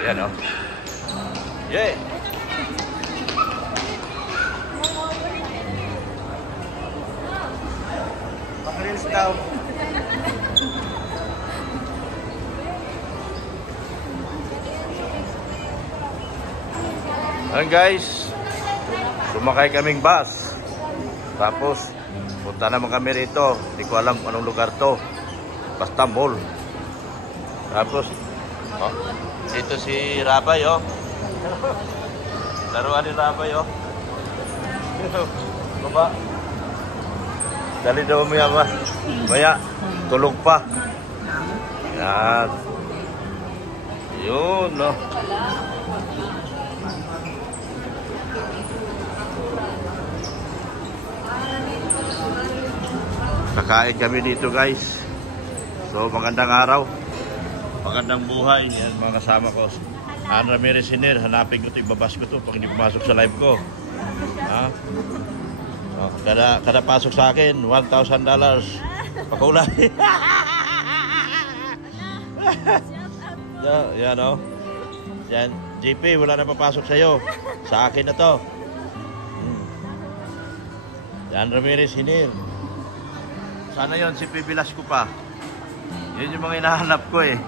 Ayan o. Yeah! Pakareels daw. Ayan guys, sumakay kaming bus. Tapos, punta naman kami rito. Hindi ko alam anong lugar to. Basta mall. Tapos, oh, dito si Rabay, oh. Laruan ni Rabay, oh. Baba. Dali daw maya, maya, tulog pa. Yan. Yun, no. Kakain kami dito guys. So magandang araw, magandang buhay. Yan mga kasama ko, Ann Ramirez Hiner. Hanapin ko ito, ibabas ko ito pag hindi pumasok sa live ko. Ha? Oh, kada pasok sa akin $1,000 pakulay. Yan o. Yan, JP, wala na papasok sa'yo. Sa akin na to. Ann Ramirez Hiner. Sana yon si Pibilas ko pa. Yun yung mga hinahanap ko eh.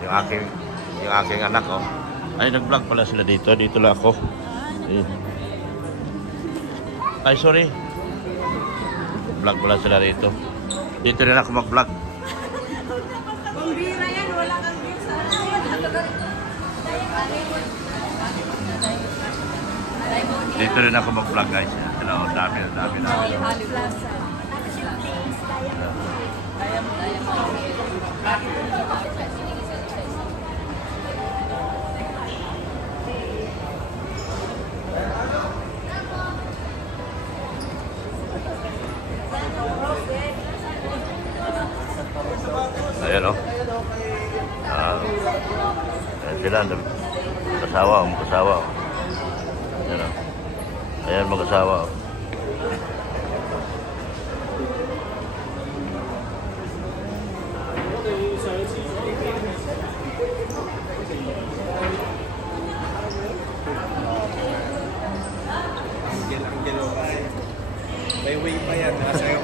yung aking anak oh. Ay, nag-vlog pala sila dito. Dito lang ako. Ay, sorry. Vlog pala sila dito. Dito rin ako mag-vlog. Kung bira yan, wala kang visa. Dito rin ako mag-vlog guys. Hello, dami. Ayan o. Ayan sila. Mag-asawa. Ayan o. Ayan mag-asawa o. May way pa yan. Nasa iyo.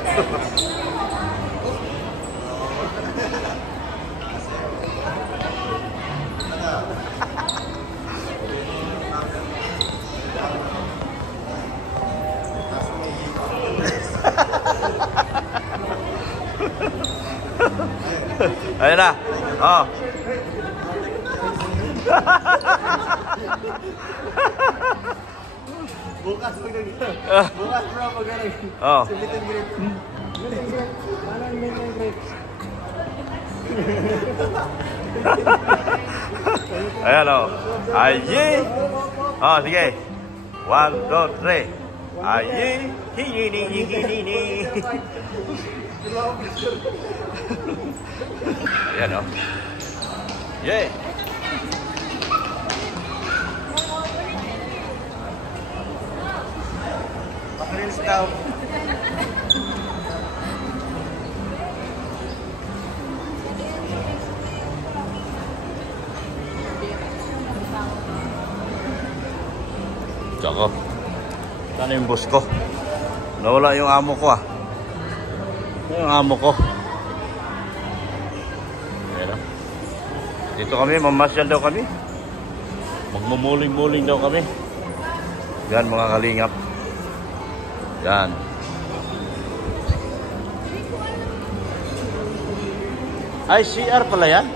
Ayan na. Oh. Bukas bro, pag Oh. sulitin grip. Parang may grip. Ayan o. Ayi. Oh, sige. 1, 2, 3. Ayi. Hini. Ayan o. Yeah. Pakareels daw. Tsaka. Saan yung boss ko? Nawala yung amo ko ah. Yung amo ko. Ayan o. Dito kami, mamasyal daw kami. Magmumuling-muling daw kami. Yan mga kalingap. Yan. Ay, CR pala yan?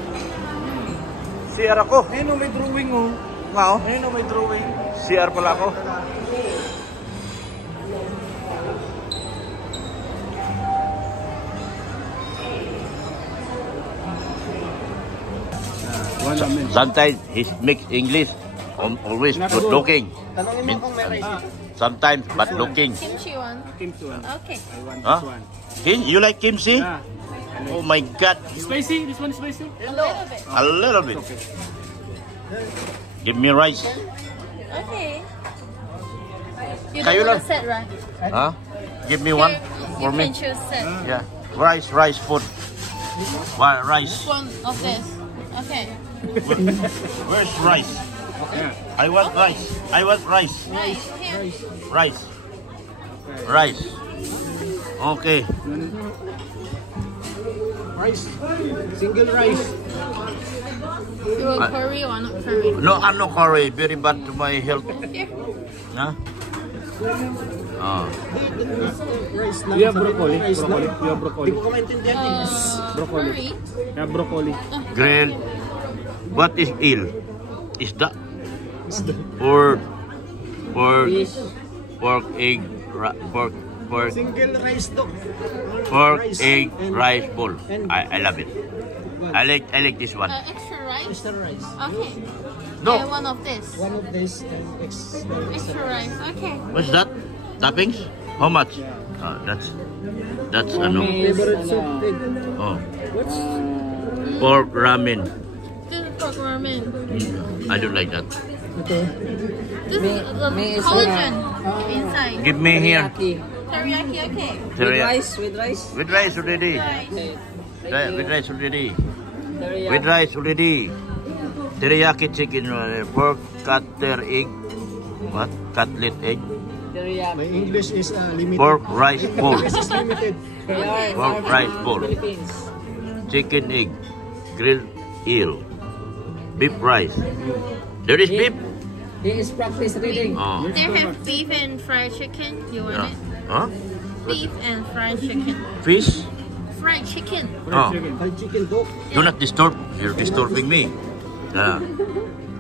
CR ako. Ayun o, may drawing o. Nga o. Ayun o, may drawing. CR pala ako. Sometimes he speaks English. Always good looking. Tanongin mo kung may rice. Sometimes bad looking. Kimchi one. Kimchi one. Okay. I want Huh? this one. You like kimchi? Yeah. Oh my God. Spicy? This one is spicy? A little bit. A little bit. Give me rice. Okay. You Kayo don't lang. want a set, right? Huh? Give me one Here, for you me. can choose set. Yeah. Rice food. What rice? One of this. Okay. Where's rice? I want rice. I want rice. Rice. Here. Rice. Rice. Okay. Rice. Single rice. You want curry or not curry? No, I'm no curry. Very bad to my health. Here. Huh? Oh. Rice lang. You have broccoli. Rice lang. You have broccoli. Hindi ko maintindihan eh. Broccoli. Curry. You have broccoli. Grilled. What is eel? Is that pork, pork, egg, pork, Single rice dog. pork, Rice egg, and- rice bowl. I love it. I like this one. Extra rice. Extra rice. Okay. No. And one of this. One of this and Extra rice. Okay. What's that? Toppings? How much? That's ano? favorite soup. Oh, What's pork ramen. This is pork ramen. I don't like that. ito? This is the collagen inside. Give me here. Teriyaki. Okay. With rice already. Rice. With rice already. With rice already. Teriyaki chicken, pork cutter egg. What? Cutlet egg. My English is limited. Pork rice bowl. This is limited. Pork rice bowl. Chicken egg. Grilled eel. Beef rice. There is beef. This is practice reading. Oh. They have beef and fried chicken. You want Yeah. it? Huh? Beef and fried chicken. Fish? Fried chicken. Oh. Fried chicken dog. Do not disturb. You're disturbing me. Yeah.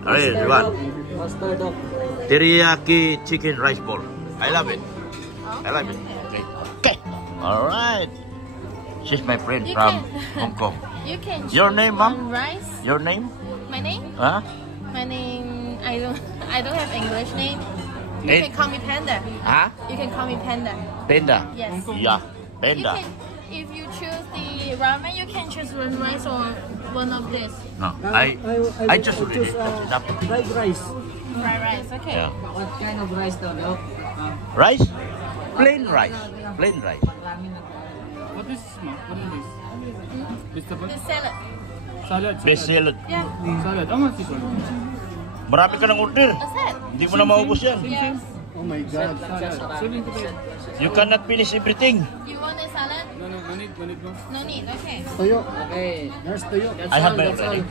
Alright, one. Master dog. Teriyaki chicken rice bowl. I love it. I love it. Okay. Okay. Alright. She's my friend You from can- Hong Kong. You can Your choose name, ma'am? one rice. Your name? My name? Huh? My name. I don't have English name. You Eh? can call me Panda. Huh? You can call me Panda. Panda. Yes. Yeah. You Panda. can, if you choose the ramen, you can choose one rice or one of this. No. I just already. choose, That's enough. fried rice. Fried rice. Okay. Yeah. What kind of rice daw, dog? Rice? Plain rice. Plain rice. What is this, ma? What is this? Vegetable? The salad. Salad. Best salad. Yeah. Salad. How much this one? Marami ka ng order. That's it. Hindi mo na maubos yan. Yes. Oh my God. Salad. 75. You cannot finish everything. You want a salad? No, need more. No need. Okay. Toyo. Okay. There's toyo. I have my That's already.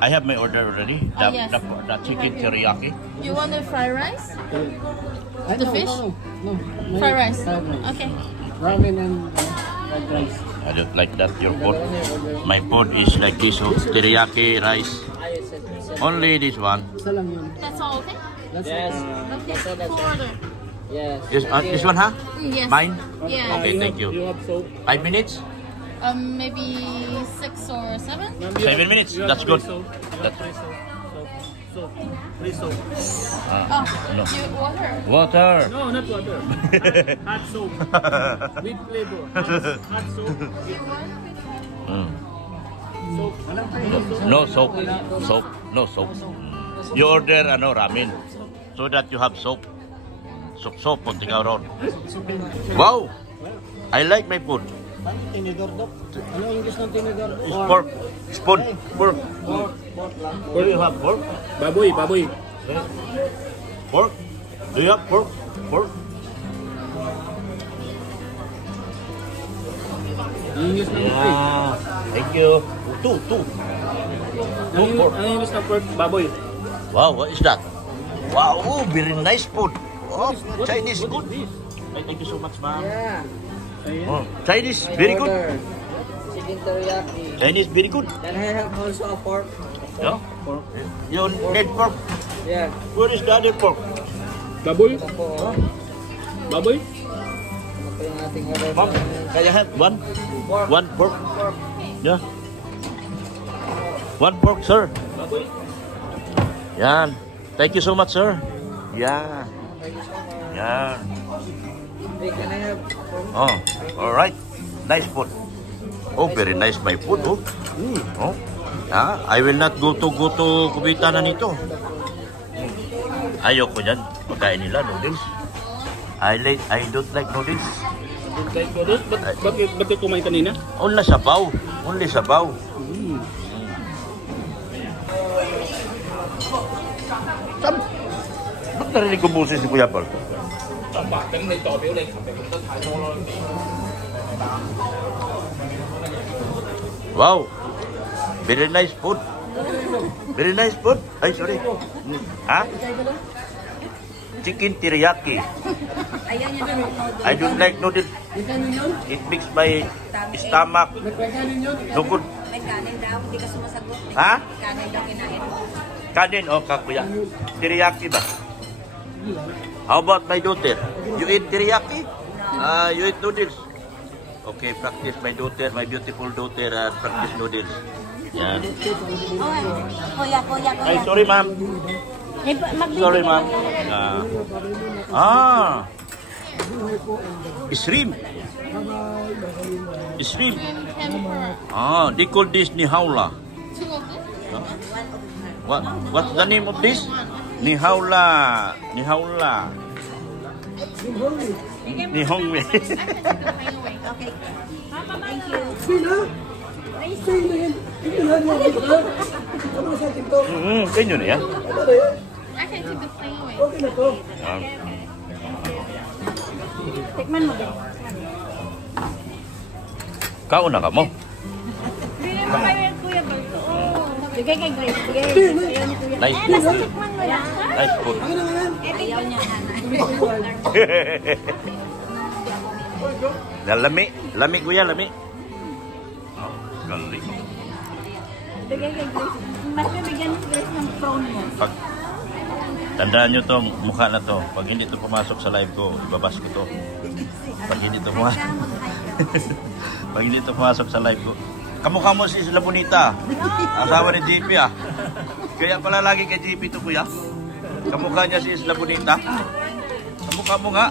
I have my order already. Oh, yes. The chicken teriyaki. You want the fried rice? Ay, The no, fish? No. Fried rice. Fried rice. Okay. Ramen and fried rice. I don't like that, your food. My food is like this, oh, teriyaki rice. Only this one. Isa lang yun. That's all. Okay. That's Yes. Okay. That's Full order. Yes. This one, huh? Yes. Mine? Yeah. Okay, thank you. You have soap? 5 minutes? Maybe 6 or 7. 7 minutes? You have That's good. free soap. You have free soap. Soap. Free soap. Oh, No. you water. Water. No, not water. Hot soap. With flavor. Hot soap. You want Mm. Soap. No soap. Soap. No soap. You order ramen so that you have soap. Soap on the ron. Wow! I like my food. Paano tinidor, Dok? Ano English ng tinidor? It's pork. Spoon. Pork. Pork lang. Do you have pork? Baboy. Pork? Do you have pork? Pork? English ng pork. Yeah. Thank you. Two. Ang pork. English ng pork, baboy. Wow, what is that? Wow, oh, very nice food. Oh, Chinese good. Thank you so much, ma'am. Yeah. Oh, Chinese very good. Order. Chicken teriyaki. Chinese very good. Can I have also a pork? Yeah? You need pork. Yeah. Where is the other pork? Baboy? Ito po. Baboy? Ito po yung ating order. Ma'am, can you have one? Pork. One pork? Yeah. One pork, sir. Baboy? Yan. Thank you so much, sir. Yeah. Yan. Hey, can I have pork? Oh, all right. Nice food. Oh, very nice my food. Oh. Oh. Ah, I will not go to kubita na nito. Ayoko yan. Pagkain nila noodles. I don't like noodles. Like noodles? Ba't ka kumain kanina? Only sabaw. Only sabaw. Ba't narinig ko boses si Kuya Paul? Wow! Very nice food. Very nice food. Ay, sorry. Ha? Chicken teriyaki. I don't like noodles. It makes my stomach no good. May kanin daw, hindi ka sumasagot. Ha? Kanin daw kinain. Kanin o kakuya? Teriyaki ba? How about my daughter? You eat teriyaki? You eat noodles? Okay, practice my daughter, my beautiful daughter, practice noodles. Yan. Kuya. Ay, sorry ma'am. Sorry ma'am. Shrimp. Shrimp. They call this nihaula. What's the name of this? Nihaula. Nihaula. Nihongwe. Okay. Thank you. Kanyo na yan. I can take the plane away. Tikman mo din. Kauna ka mo. Bili mo kayo Kuya Balto. Bigay kay Grace. Bigay. Nice Nasa food. tikman mo lang. Nice food. Ayaw niya. Lami. Lami kuya, lami. Oh, galing. Bigay kay Grace. Mas bibigyan ni Grace ng phone mo. Pag tandaan nyo to, mukha na to. Pag hindi to pumasok sa live ko, ibabas ko to. Pag hindi to pumasok. Pag hindi to pumasok sa live ko. Kamukha mo si Isla Bonita. Asawa ni JP ah. Kaya pala lagi kay JP to kuya. Kamukha niya si Isla Bonita. Kamukha mo nga.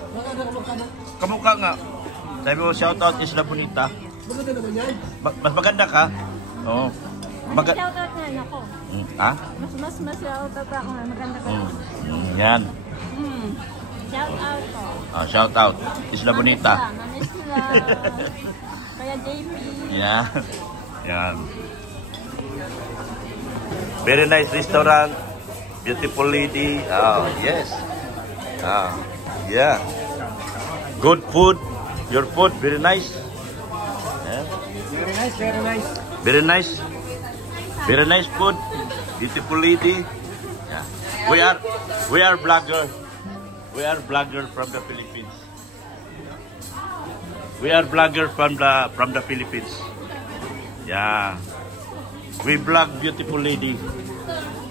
Kamukha nga. Sabi mo, shout out Isla Bonita. Mas maganda ka. Oo. Shoutout na ako. Ha? Mas shoutout ako. Maganda ka. Yan. Shoutout ko. Shout out. Isla Bonita. Manis sila. Kaya JP. Yeah. Yan. Very nice restaurant. Beautiful lady. Yes. Yeah. Good food. Your food very nice. Yeah. Very nice, very nice. Very nice. Very nice food. Beautiful lady. Yeah. We are blogger. We are blogger from the Philippines. We are blogger from the Philippines. Yeah. We blog beautiful lady.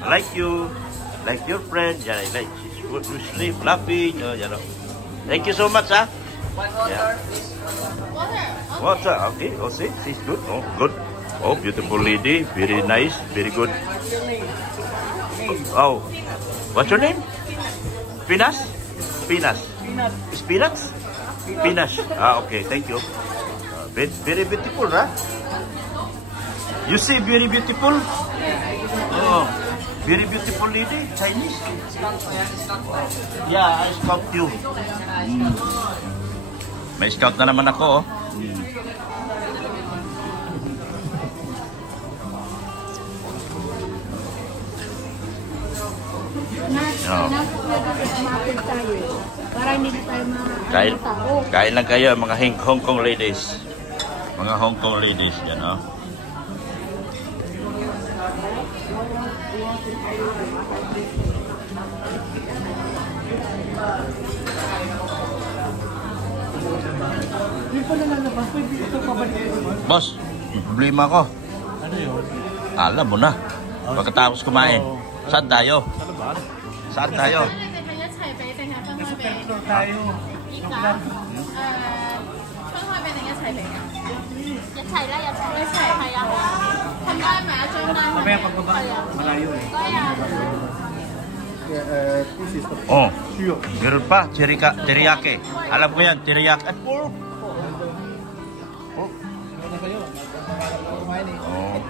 Like you, like your friend. Yeah, like you sleep laughing. You know. Thank you so much, huh? Yeah. Water. Okay. Oh, see, she's good. Oh, good. Oh, beautiful lady. Very nice. Very good. Oh, what's your name? Pinas? Pinas. Spinach? Pinas. Okay. Thank you. Very beautiful, huh? You see, very beautiful. Oh, very beautiful lady. Chinese. Yeah, I scout you. May scout na naman ako, oh. Para hindi tayo Kain lang kayo, mga Hong Kong ladies. Mga Hong Kong ladies, yan, oh. Boss, may problema ko. Ano yun? Alam mo na. Pagkatapos kumain. Saan tayo? Saan tayo? tayo. 一個分開俾你一齊嚟啊！一齊啦，一齊係啊！分開埋一張單。Mamaya pagbaba, malayo eh. Kaya. This is the Oh, sure. meron pa. Teriyaki. Alam ko yan, teriyaki. At pork. Ano kayo? Kumain eh. Oh.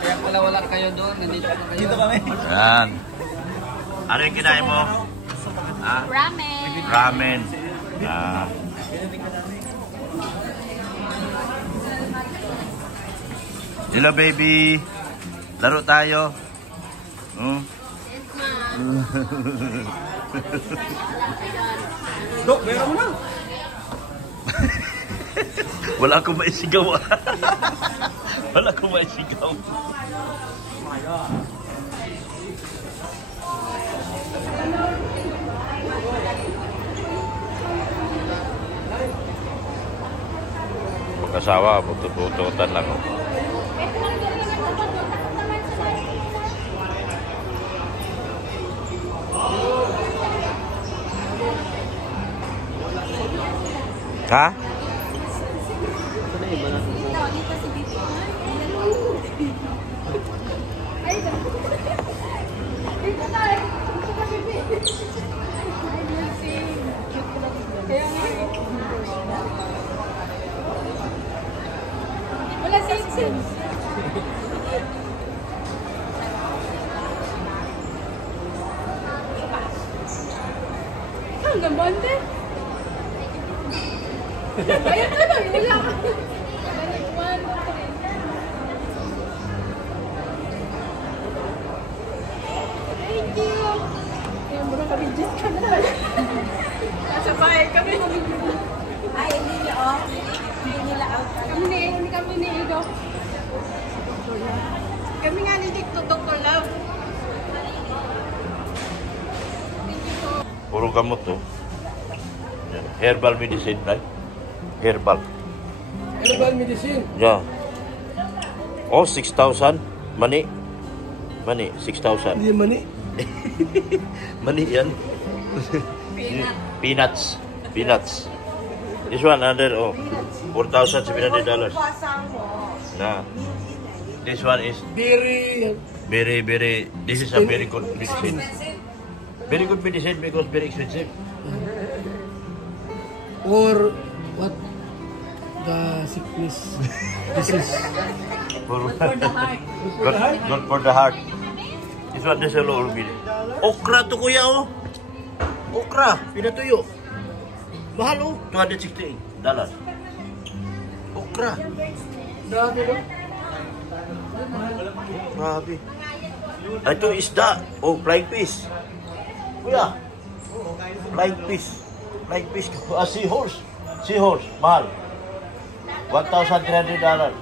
Kaya pala wala kayo doon. Nandito na kayo. Dito kami. Yan. Ano yung kinain mo? Ramen. Ramen. Hello, baby. Laro tayo. Dok, meron mo na. Wala akong maisigaw. Wala akong maisigaw. Mag-asawa, butut-bututan lang. Ha? Wala sense. Ang gambante. Ayun na lang, wala. Thank you. Kaya muna kami dyan ka na. Nasa bahay kami. Ay, hindi niya off. Hindi nila out. Hindi kami ni Ido. Kami nga ni Dr. Love. Puro gamot to. Yan. Herbal medicine, right? Herbal. Herbal medicine. Yeah. Oh, 6,000. Money. Money, 6,000. Hindi mani. Money yan. Peanuts. Peanuts. This one, under, oh, $4,700. Nah. This one is Very. this is a very good medicine. Very good medicine because very expensive. Or what? The sickness. Disease. Good for the heart. This one, this is a low okra to kuya, oh. Okra, pinatuyo. Mahal, oh. $268. Okra. Dami no? Grabe. Ito isda. Oh, flying fish. Kuya. Flying fish. Flying fish. Seahorse. Seahorse. Mahal. $1,300.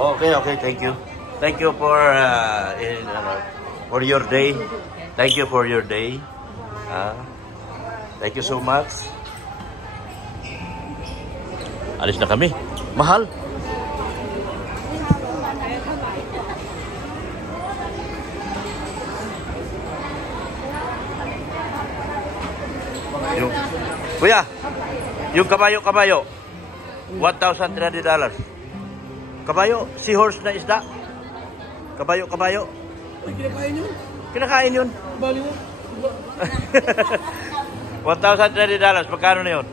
Okay. Thank you. Thank you for your day. Thank you for your day. Thank you so much. Alis na kami. Mahal. Kuya, yung kabayo, $1,300. Kabayo, seahorse na isda. Kabayo. Ay, kinakain yun? Kinakain yun. Bali mo? $1,300. Magkano na yun?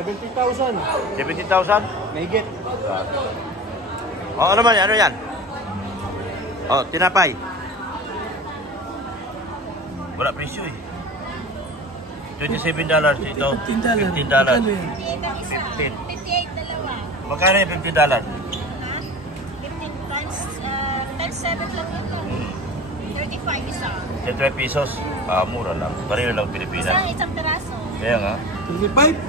70,000. 70,000? Mahigit. Ano man, ano yan? Oh, tinapay. Wala presyo eh. $27 ito. $15. $15. Magkano yan? 15. 58 dalawa. Magkano yung $15? 15 times 7 lang ito. 35 isa. 25 pesos. Mura lang. Pareho lang Pilipinas. Isang piraso. Kaya nga. 25?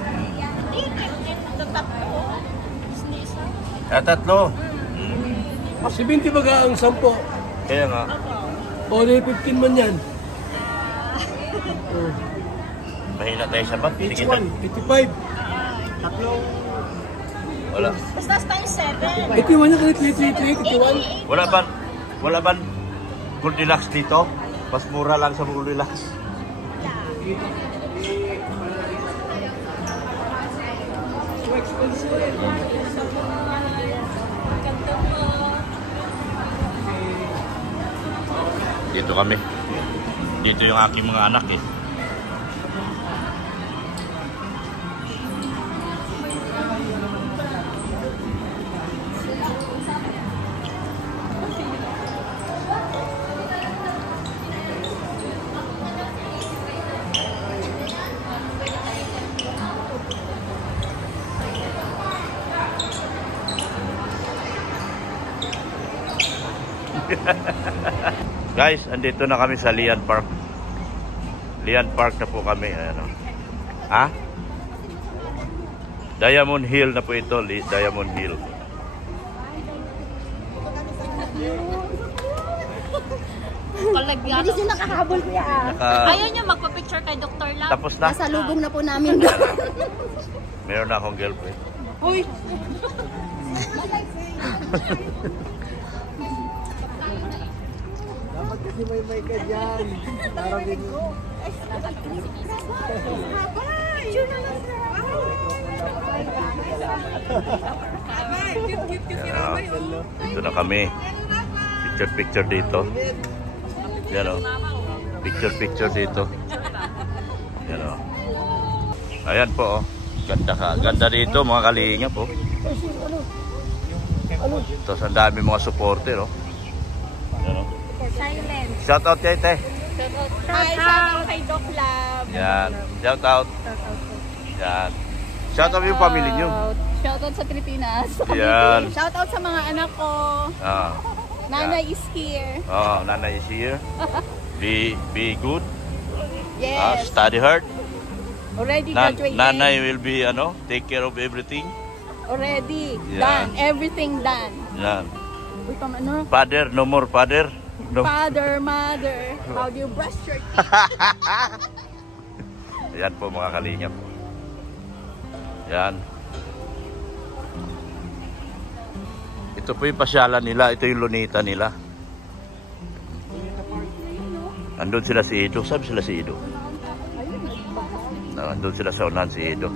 Hindi, ito tatlo. Isa. Tatlo. 70 baga ang 10. Kaya nga. O, 15 man yan. Oh. Mahina tayo sa bat. Each Sige, one, 85. wala. Basta times 7. 81 yan, 81. Wala ba Goldilocks dito? Mas mura lang sa Goldilocks. So expensive. Dito kami. Dito yung aking mga anak eh. Guys, andito na kami sa Lian Park. Lian Park na po kami. Ayan, oh. Ha? Diamond Hill na po ito. Diamond Hill. Hindi siya nakahabol kuya. Ayaw niyo magpa-picture kay Dr. Lab. Tapos na? Nasa lubong na po namin. Meron na akong girlfriend. Uy! Dapat kasi may ka dyan. Para din. Dito na kami. Picture dito. Yan o. Picture dito. Yan o. Ayan po o. Ganda dito mga kalingap po. Ito sa dami mga supporter o. Yan o. Silent. Shout out kay te. Shout out kay Doc Lab. Yan. Shout out. Yan. Shout out yung family nyo. Shout out sa Pilipinas. Yan. Shout out sa mga anak ko. Ah. Nanay is here. Oh, Nanay is here. Be good. Yes. Study hard. Already graduated. Nanay will be take care of everything. Already. Yeah. Done. Everything done. Yan. Uy, ano? Father, no more father. No. Father, mother. How do you brush your teeth? Yan po mga kalingap. Yan. Ito po yung pasyalan nila. Ito yung lunita nila. Andun sila si Ido. Sabi sila si Ido. Andun sila sa unahan si Ido.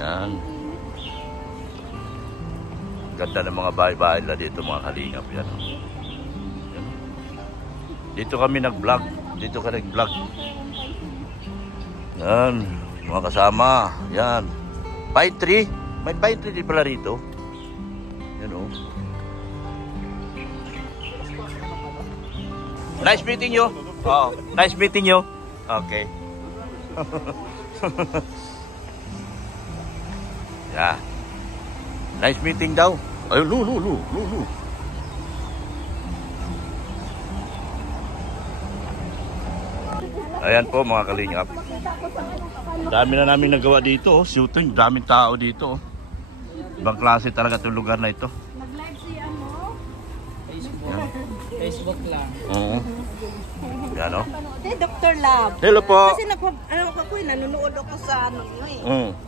Yan. Ganda ng mga bahay-bahay nila dito mga kalingap. Yan. Yan. Dito kami nag-vlog. Dito ka nag-vlog. Yan. Mga kasama. Yan. Pine tree. May pine tree din pala rito. Yan o. Nice meeting you. Oh, nice meeting you. Okay. Yeah. Nice meeting daw. Ay, lu. Ayan po mga kalingap. Dami na namin nagawa dito. Shooting, daming tao dito. Ibang klase talaga itong lugar na ito. Nag-live si ano? Facebook lang. Oo. Yan o. Hey, Dr. Lab. Hello po. Kasi nanonood ako sa ano nyo eh.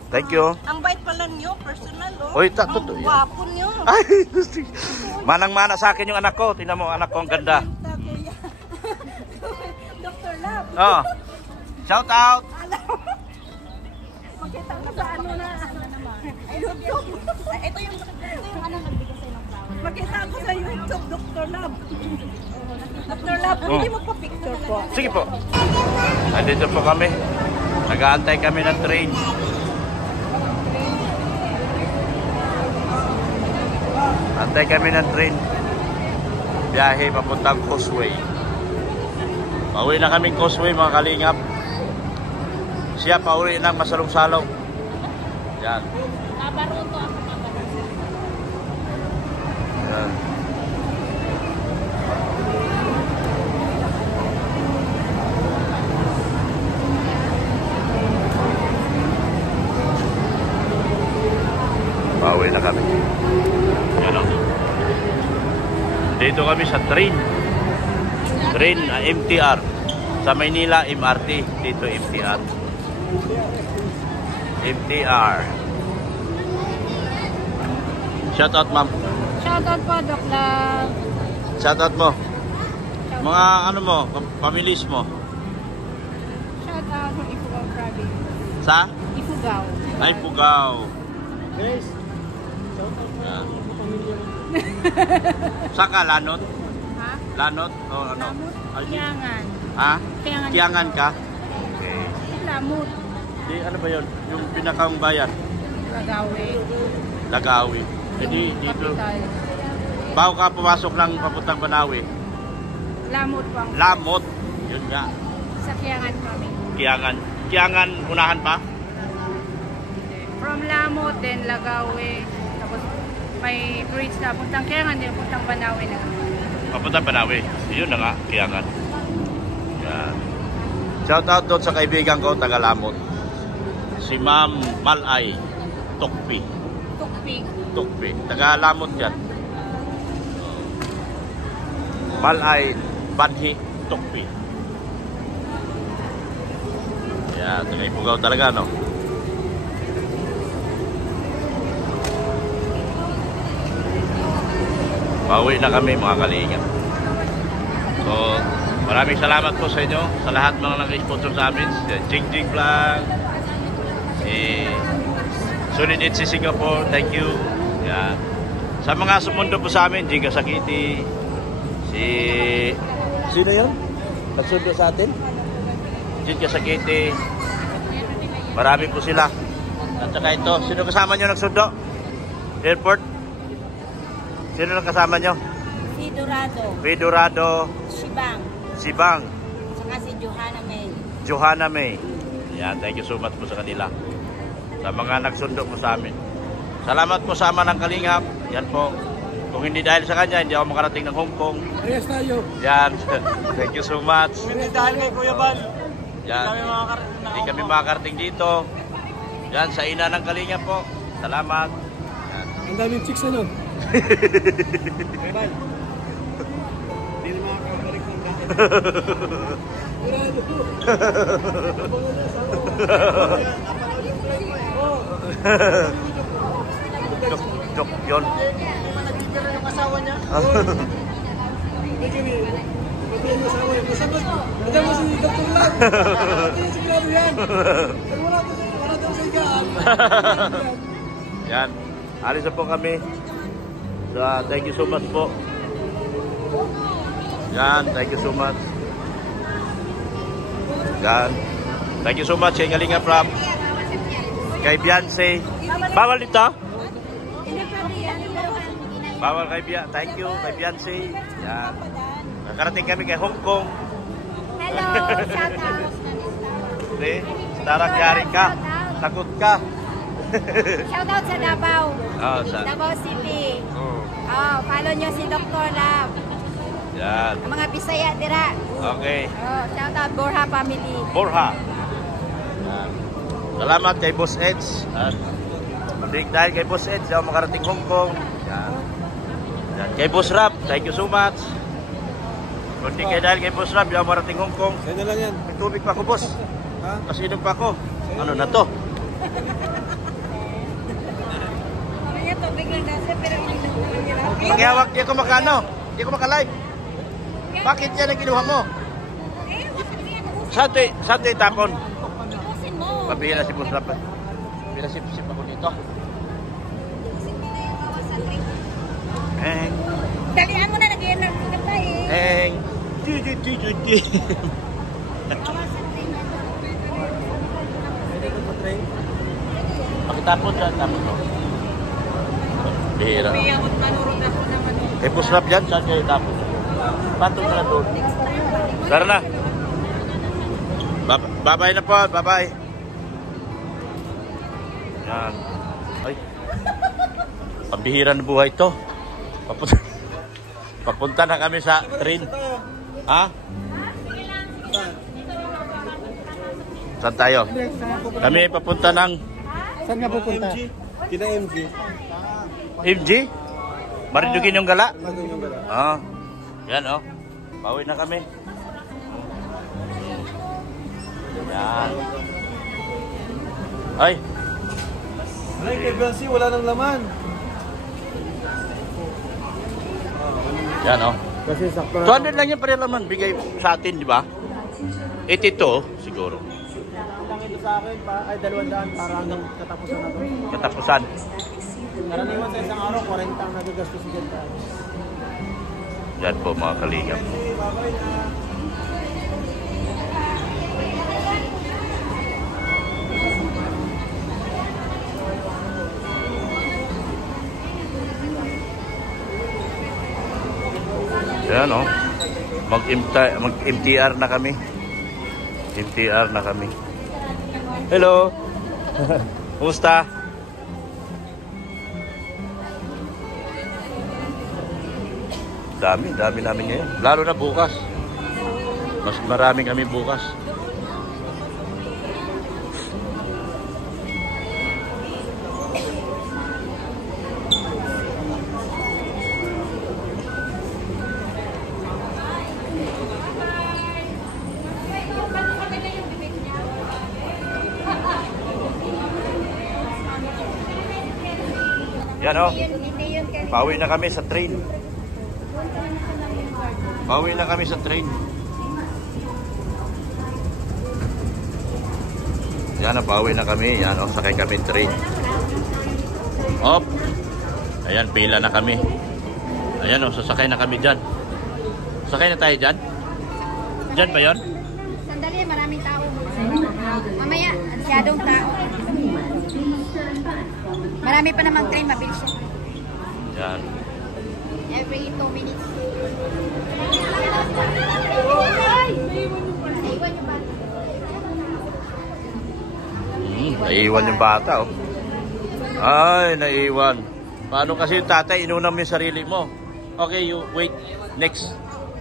Thank you. Ang bait pala nyo, personal oh. Oy, totoo yan. Wapo nyo. Ay, manang-mana sa akin yung anak ko. Tingnan mo, anak ko ang ganda. Dr. Lab. Oh. Shout out. Makita ko sa ano na. YouTube. Ito yung ano nagbigay sa'yo ng flower. Makita ko sa YouTube, Dr. Lab. Dr. Lab, hindi magpa-picture po. Sige po. Nandito po kami. Nag-aantay kami ng train. Antay kami ng train. Biyahe papuntang Causeway. Pauwi na kaming Causeway mga kalingap. Siya pauwi ng Masalong-Salong. Yan. Nabaruto ako. Yan. Pauwi na kami. Yan o. Dito kami sa train. Train MTR. Sa Maynila, MRT. Dito MTR. MTR. Shoutout, ma'am. Shoutout po, Doc Lab. Shoutout mo. Mga ano mo, families mo. Shoutout from Ifugao Province. Sa? Ifugao. Ay, Pugaw. Guys, shout out na Yan. sa pamilya mo. Saka, Lanot? Ha? Lanot? O ano? Ay, Kiangan. ha? Kiangan. Kiangan ka? Okay. Lamut. Di, ano ba yun? Yung pinakang bayan? Lagawi. Lagawi. Jadi dito. Kapital. Bago ka pumasok ng papuntang Banawi. Lamut po ang Lamot. Yun nga. sa Kiangan kami. Kiangan. Kiangan unahan pa? From Lamot, then Lagawe. Tapos may bridge na puntang Kiangan, din puntang Banawe na. Papunta Banawe. Yun na nga, Kiangan. Yan. Shout out doon sa kaibigan ko, taga Lamot. Si Ma'am Malay Tukpi. Tukpi. Taga Lamot yan. Malay Banhi Tukpi. Yan, taga Ipugaw talaga, no? Pauwi na kami, mga kalingap. So, maraming salamat po sa inyo, sa lahat mga nag-sponsor sa amin. Si Jing Jing Vlog, si Solid si Singapore, thank you. Yan. Sa mga sumundo po sa amin, Jiga Sakiti, si... Sino yun? Nagsundo sa atin? Jiga Sakiti. Marami po sila. At saka ito, sino kasama nyo nagsundo? Airport? Sino lang kasama nyo? Si Dorado. Dorado. Sibang. Saka si Johanna May. Yan, thank you so much po sa kanila. Sa mga nagsundo po sa amin. Salamat po sa ama ng Kalingap. Yan po. Kung hindi dahil sa kanya, hindi ako makarating ng Hong Kong. Ayos tayo. Yan. Thank you so much. Hindi dahil kay Kuya Bal. Yan. Hindi kami makakarating dito. Yan, sa ina ng Kalingap po. Salamat. Yan. Ang daming chicks ano? Kuya Bal. Hindi na makakabalik ng dahil. Kurado po. Abangan na sa ako. Napanood yung play mo eh. Joke yun. Hindi man nagtitira yung asawa niya. Hindi kami. Pati yung asawa niya. Masama mo si Dr. Lag. Hindi sigurado yan. Wala daw sa higaan. Yan. Alis na po kami. Thank you so much po. Yan. Thank you so much. Yan. Thank you so much kay Kalingap Rap. Kay Beyonce. Bawal dito? Bawal kay Beyonce. Thank you kay Beyonce. Yan. Nakarating kami kay Hong Kong. Hello, shout out. Hindi. Darang yari ka. Takot ka. Shout out sa Davao. Oh, Davao City. Oh. Oh, follow nyo si Dr. Lab. Yan. Ang mga Bisaya dira. Okay. Oh, shout out Borja family. Borja. Yan. Salamat kay Boss Edge. Dahil kay Boss Edge, ako makarating Hong Kong. Yan. Yan. Kay Boss Rap, thank you so much. Kundi dahil kay Boss Rap, ako makarating Hong Kong. Kaya na lang yan. May tubig pa ako, boss. Ha? Kasi inom pa ako. Ano na to? Kaya tubig lang nasa pero hindi na lang. Maghihawak, di ako makano. Di ako makalive. Bakit yan ang kinuha mo? Saan ito itapon? Pabihira si Boss Rap. Pabihira si ako dito. Heng. Dalian mo na nag-i-energy ka pa eh. Heng. Pakitapon dyan, tapon mo. Bihira. Piyawat manurot ako ng ano. Eh, Boss Rap dyan, saan kayo tapon? Patong ka na doon. Tara na. Bye-bye na po, bye-bye. Yan. Ay. Pambihira na buhay ito. Papunta na kami sa train. Ha? Saan tayo? Kami papunta ng... Saan nga pupunta? Kita MG. MG? Marindukin yung gala? Magandang yung gala. Ah. Yan oh. Pauwi na kami. Yan. Ay. Ay, kay Beyonce, wala nang laman. Yan oh. Kasi sakto. 200 lang yan pare laman. Bigay sa atin, di ba? 82 siguro. Lang ito sa akin, ay 200 para hanggang katapusan na ito. Katapusan. Karaniwan sa isang araw, 40 ang nagagastos sa ganda. Yan po mga kalingap. Yan o. Mag-MTR na kami. MTR na kami. Hello. Kumusta? dami namin ngayon. Lalo na bukas. Mas marami kami bukas. Yan o. Pauwi na kami sa train. Pauwi na kami sa train. Yan o, pauwi na kami. Yan o, sakay kami train. Hop. Ayan, pila na kami. Ayan o, sasakay na kami dyan. Sakay na tayo dyan? Dyan ba yun? Sandali, maraming tao. Mamaya, masyadong tao. Marami pa namang train, mabilis siya. Yan. Every 2 minutes. Naiiwan yung bata, oh. Ay, naiiwan. Paano kasi yung tatay, inunam yung sarili mo. Okay, you wait. Next.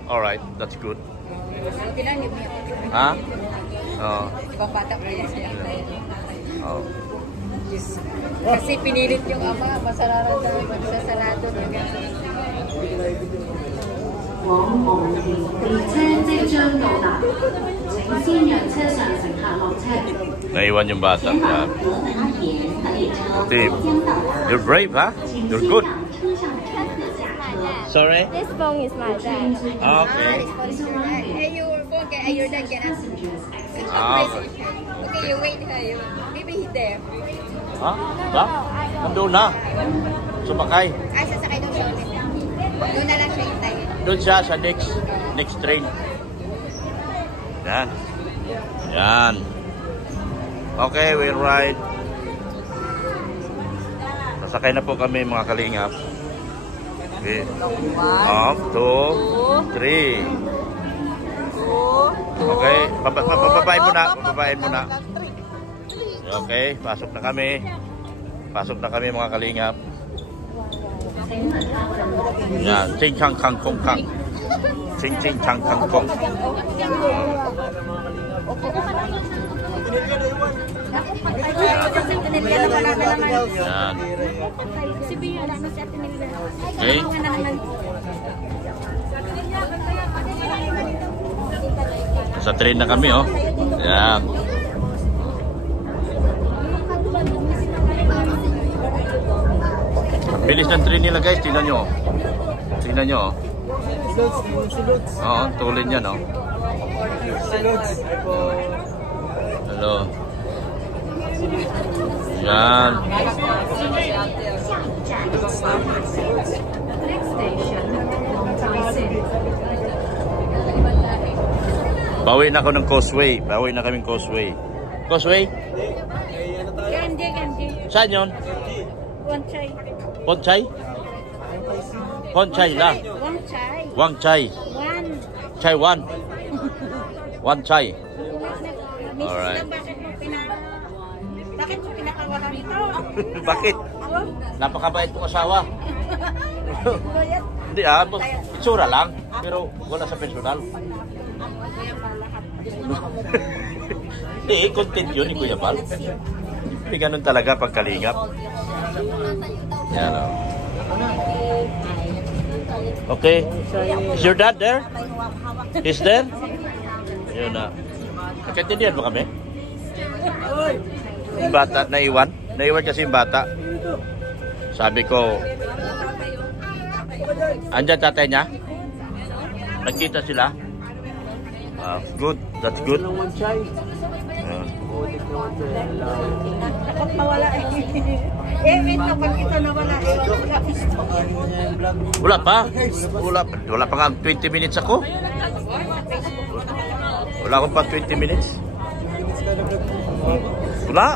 Alright, that's good. Ha? Oo. Pambata pa yan siya. Oh. Kasi pinilit yung ama, masarado magsasarado niya. 往紅田列車即將到達，請先讓車上乘客落車。 Naiwan yung bata. 前 Yeah. 往德本田的列車即 Team, 將到達， you're brave, huh? 請 You're 先 good. 讓車上的乘客下車。 Sorry? This phone is my dad. Okay. Hey, your phone, your dad get us. Okay. Okay, you wait her. Maybe he's there. Ha? Ba? Nandun na. Sumakay. Ay, sasakay doon siya ulit. Doon na lang siya hintayin. Doon siya sa next train. Yan. Yan. Okay, we'll ride. Sasakay na po kami mga kalingap. Okay. 1, 2, 3. Okay, bababain muna. Bababain muna. Okay, pasok na kami. Pasok na kami mga kalingap. Yan, ching chang kang kong kang. Ching ching chang kang kong. Yan. Okay. Sa train na kami, oh. Yan. Bilis ng train nila, guys. Tingnan nyo. Tingnan nyo, oh. Oo, tulin yan, oh. Hello. Yan. Bawi na ako ng Causeway. Bawi na kaming Causeway. Causeway? Gandhi. Saan yun? Wanchay. Ponchay? Ponchay na. Wanchay. Wangchay. Chai Wan. Wanchay. Alright. Bakit mo pinakawala nito? Bakit? Napakabait kong asawa. Hindi itsura lang. Pero wala sa personal. Hindi, content yun ni Kuya Bal. Hindi ganun talaga pagkalingap. Yan o. Okay. Is your dad there? He's there? Yun na. Nagkaintindihan ba kami? Yung bata, naiwan? Naiwan kasi yung bata. Sabi ko, andyan tatay niya? Nagkita sila? Good. That's good. Dapat mawala eh. Wait na pag ito nawala. Wala pa. Wala pa nga 20 minutes ako. Wala akong pa 20 minutes. Wala.